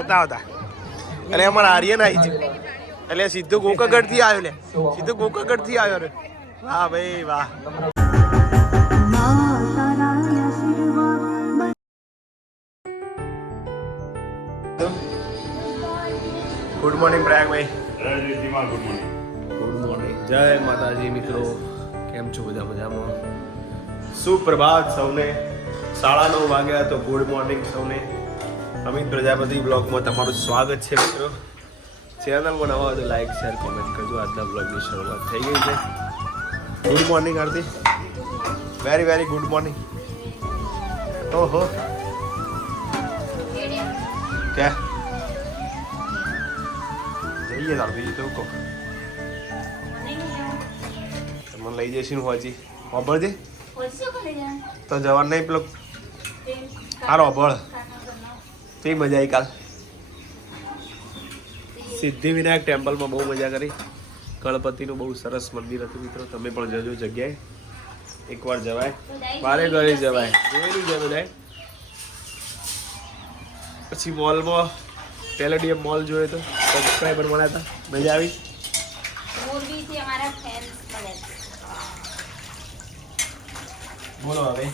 નતા આવતા. એટલે અમારા આર્યન આવી છે એટલે સીધું ગોકાગઢથી આવ્યો લે. સીધું ગોકાગઢથી આવ્યો રે. હા ભાઈ વાહ. ગુડ મોર્નિંગ પ્રયાગભાઈ ગુડ મોર્નિંગ જય માતાજી મિત્રો. કેમ છો બધા મજામાં? સુપ્રભાત સૌને. સાડા નવ વાગ્યા તો ગુડ મોર્નિંગ સૌને. અમિત પ્રજાપતિ બ્લોગમાં તમારું સ્વાગત છે મિત્રો. ચેનલમાં નવા તો લાઈક શેર કોમેન્ટ કરજો. આજના બ્લોગની શરૂઆત થઈ ગઈ છે. Good morning Aarti. Very very good morning ઓહો. કે જઈએ તાર બીજું તો કહો તમને લઈ જઈશું હોજી. હોબળજી તો જવાનું નહીં પેલો? હારો હોબળ કેવી મજા આવી કાલ? સિદ્ધિવિનાયક ટેમ્પલમાં બહુ મજા કરી. ગણપતિનું બહુ સરસ મંદિર હતું મિત્રો. તમે પણ જજો જગ્યાએ. એકવાર જવાય. બારે ઘરે જવાય. જોયેલું છે બધાય પછી મોલમાં પેલેડિયમ મોલ જોયો તો સબસ્ક્રાઈબર મળ્યા હતા. મજા આવી? બોલો હવે.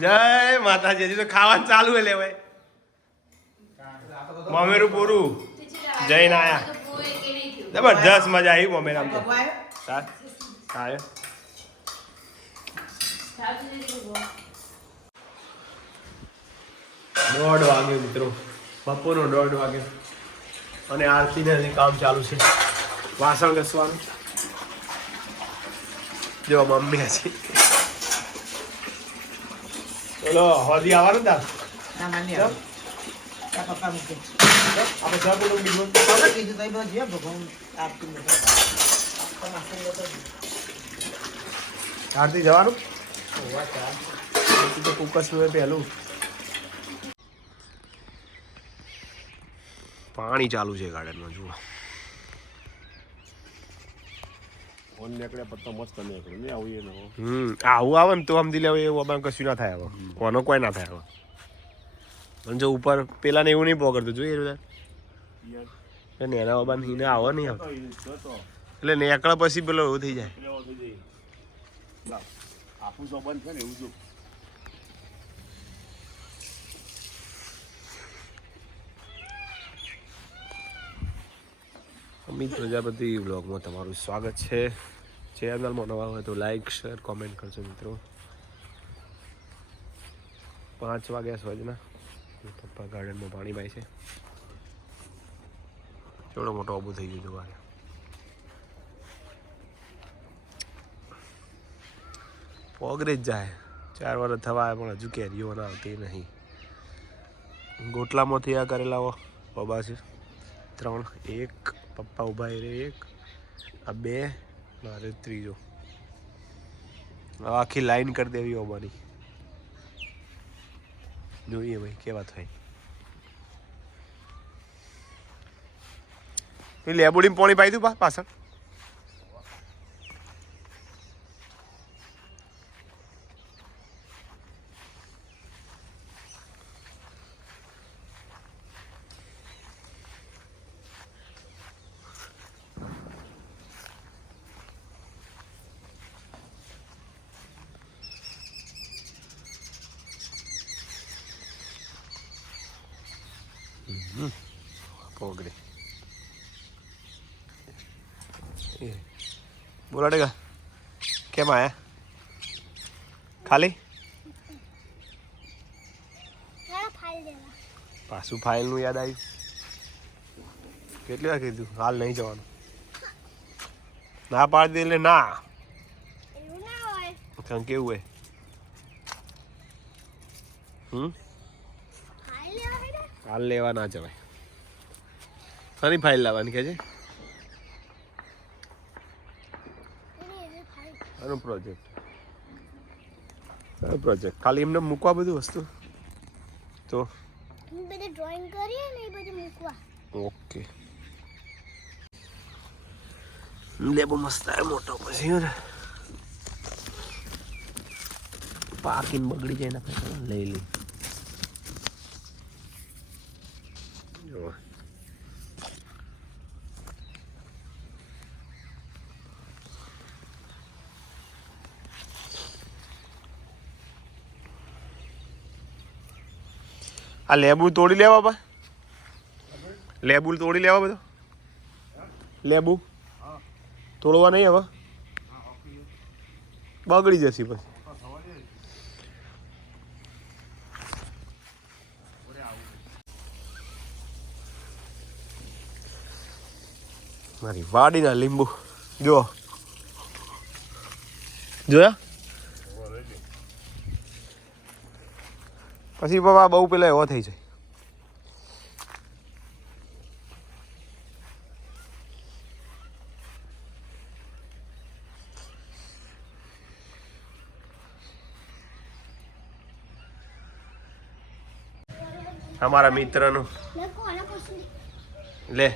જય માતાજી તો ખાવાનું ચાલુ હે લેવાય મમેરું પૂરું. જઈને આયા. જબરજસ્ત મજા આવી મમેરામ તો. હા હા દોઢ વાગે મિત્રો. બપોરનો દોઢ વાગે. અને આરતીને હજી કામ ચાલુ છે. વાસણ ઘસવાનું જો મમ્મી હજી ચલો હોદી આવવાનું તા ત્યાં પપ્પા મૂકે આપણે ચા બોલો બીજું કીધું તો એ બધું ભગવાન આરતી મૂકે તમારે તો આરતી જવાનું તો નું પહેલું પાણી ચાલુ છે ગાર્ડનમાં જુઓ ફોન નીકળે પત્તા મસ્ત નીકળે. નહીં આવું એ નવો હમ આવું આવે ને તો સમજી લેવું એવું અમારે કશું ના થાય હવે. કોનો કોઈ ના થાય હવે. જો ઉપર પેલા ને એવું નહીં પકડતું જોઈએ બધા? એટલે નેના બાબા હિને આવે નહીં આવતો એટલે નેકળા પછી પેલો એવું થઈ જાય. આપણું બંધ છે ને એવું જો. અમિત પ્રજાપતિ બ્લોગમાં તમારું સ્વાગત છે. ચેનલમાં નવા હોય તો લાઈક શેર કોમેન્ટ કરજો મિત્રો. પાંચ વાગ્યા સવાજના પપ્પા ગાર્ડનમાં પાણી પાય છે. ચોડો મોટો ઊભું થઈ ગયું જોવા પોગરે જ જાય. ચાર વર્ષ થવા પણ હજુ કેરીઓ ના આવતી નહીં. ગોટલામાંથી આ કરેલા બબા છે ત્રણ, એક. પપ્પા ઊભા રહે એક, આ બે, મારે ત્રીજો. આખી લાઈન કરી દેવી ઓબાની જોઈએ ભાઈ, કેવા થાય. એ લેબુડી પોણી પાઈ દઉં પાછળ. એ બોલા ડેગા કેમ આયા? ખાલી? પાછું ફાઇલનું યાદ આવ્યું. કેટલી વાર કીધું? હાલ નહીં જવાનું. ના પાડી દે એટલે ના. કારણ કેવું હોય. હમ? હાલ લેવા ના જવાય. ફરી ફાઇલ લાવવાની કે છે? આનો પ્રોજેક્ટ. કયો પ્રોજેક્ટ. ખાલી એમને મૂકવા બધું વસ્તુ? તો? બધી કરીએ મૂકવા ઓકે લેબો મસ્ત આવે મોટો પછી ને. પાકીને બગડી જાય ને લઈ લઈ આ લેબુ તોડી લેવા બા. લેબુ તોડી લેવા બધો. લેબુ તોડવા નહીં હવે. બગડી જશે પછી. મારી વાડીના લીંબુ. જો. જોયા? પછી બાબા બહુ પેલા એવો થઈ જાય. અમારા મિત્રનું. લે.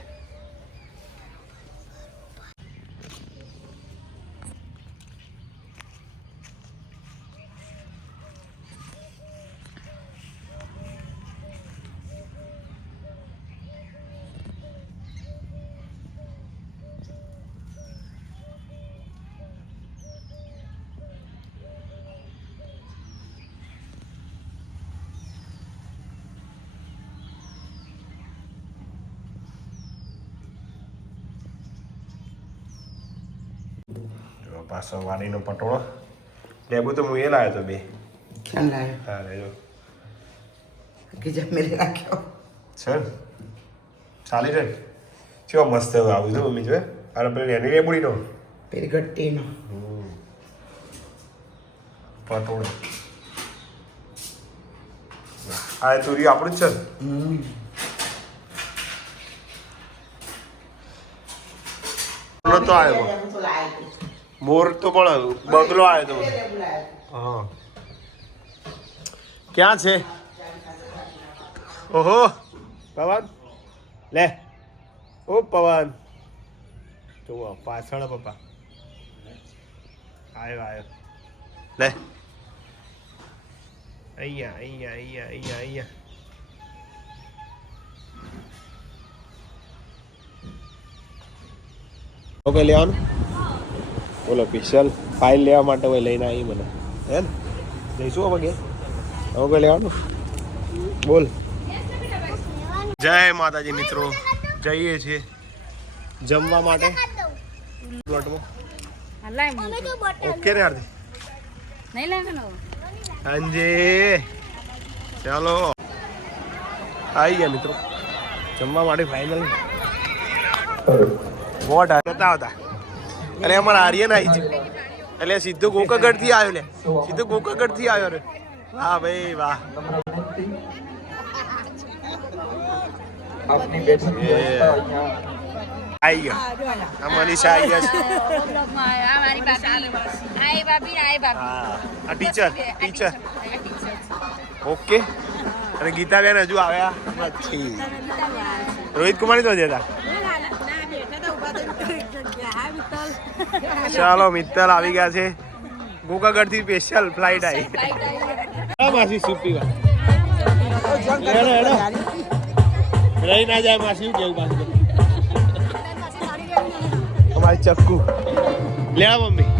જો પાછો વાડીનો પટોળો. લેબુ તો હું એ લાવ્યો તો બે. ક્યાં લાવ્યો હા લેજો કે જમેલે રાખ્યો. છે ચાલી રહે ને? કેવો મસ્ત આવું છે મમ્મી જોયે અરે પેલી એની લેબુડીનો. પેલી ગટ્ટીનો પટોળો. આ તુરી આપણું જ છે ને તો આવ્યો. મોર તો પણ બગલો આવ્યો તો. ક્યાં છે? ઓહો. પવન? લે. ઓ, પવન. જુઓ, પાછળ પપ્પા. આવ્યો આવ્યો. લે. અહીંયા અહીંયા અહીંયા અહીંયા અહીંયા. ઓકે લેવાનું બોલો સ્પેશિયલ ફાઇલ લેવા માટે હોય લઈને આવી મને. હે ને? જઈશું હવે કે હવે કોઈ લેવાનું બોલ. જય માતાજી મિત્રો. જઈએ છીએ. જમવા માટે. પ્લોટમાં. ઓકે ને હાર્દિક નહીં લાવવાનો હાંજે. ચાલો. આવી ગયા મિત્રો. જમવા માટે ફાઇનલ વોટ નતા આવતા. એટલે અમારા આર્યન આવી છે. એટલે સીધું ગોકાગઢથી આવ્યો સીધું સીધો ગોકાગઢથી આવ્યો હા વાહ ભાઈ વાહ. આવી ગયા. મનીષા આઈ ગયા છે. આ ટીચર ટીચર ટીચર ઓકે અને ગીતાબેન હજુ આવ્યા નથી. રોહિત કુમાર તો જતા ચાલો મિત્તલ આવી ગયા છે. ગોકાગઢથી સ્પેશિયલ ફ્લાઇટ આવી માસી સૂપ પીવા રહી ના જાય માસી શું કેવું પાછું અમારી ચક્કુ. લે મમ્મી.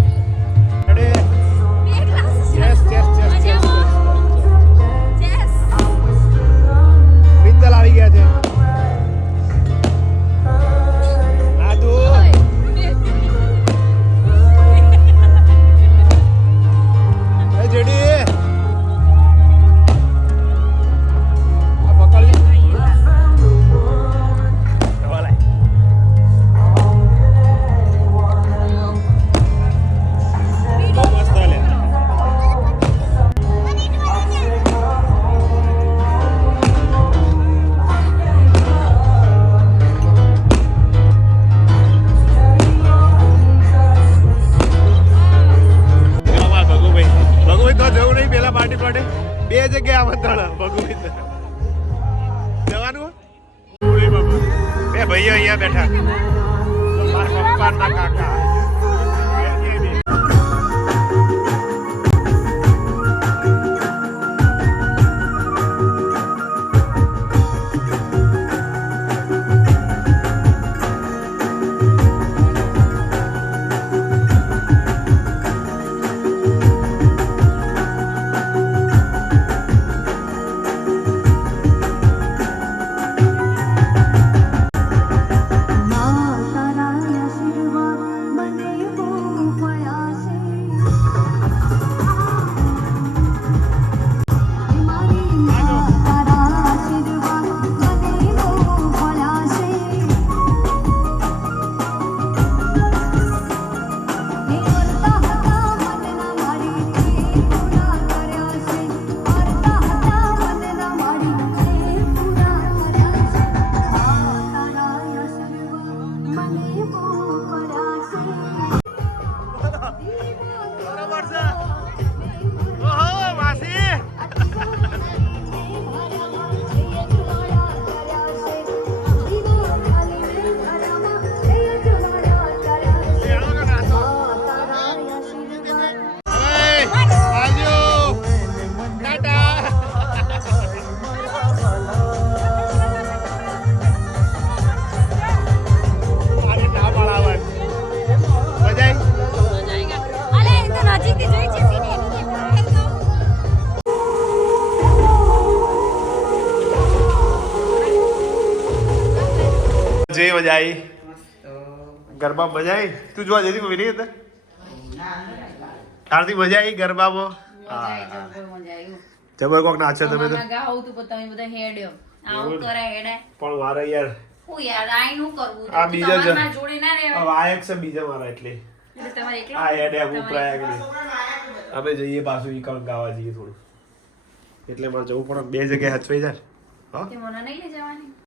ભાઈઓ અહીંયા બેઠા. વેપારના કાકા. બજાઈ ગરબા બજાઈ તું જોવા જતી કોઈ નહીં હતા મજા આવી ગરબામાં? જબર કોક નાચે તમે તો ગાવું તું પણ તમે બધા હેડ્યો. આવું કરે હેડે. પણ વારે યાર હું યાર આઈ નું કરવું આ બીજા જોડે ના રહેવા વાયક છે બીજા મારા એટલે. તમારે એકલો આ હેડે હું પ્રયાગ નહીં અમે જઈએ પાછું ઈ કંઈક ગાવા જઈએ થોડું. એટલે મારે જવું પણ બે જગ્યાએ હચવાઈ જાય. હા? તે મને નહીં લઈ જવાની?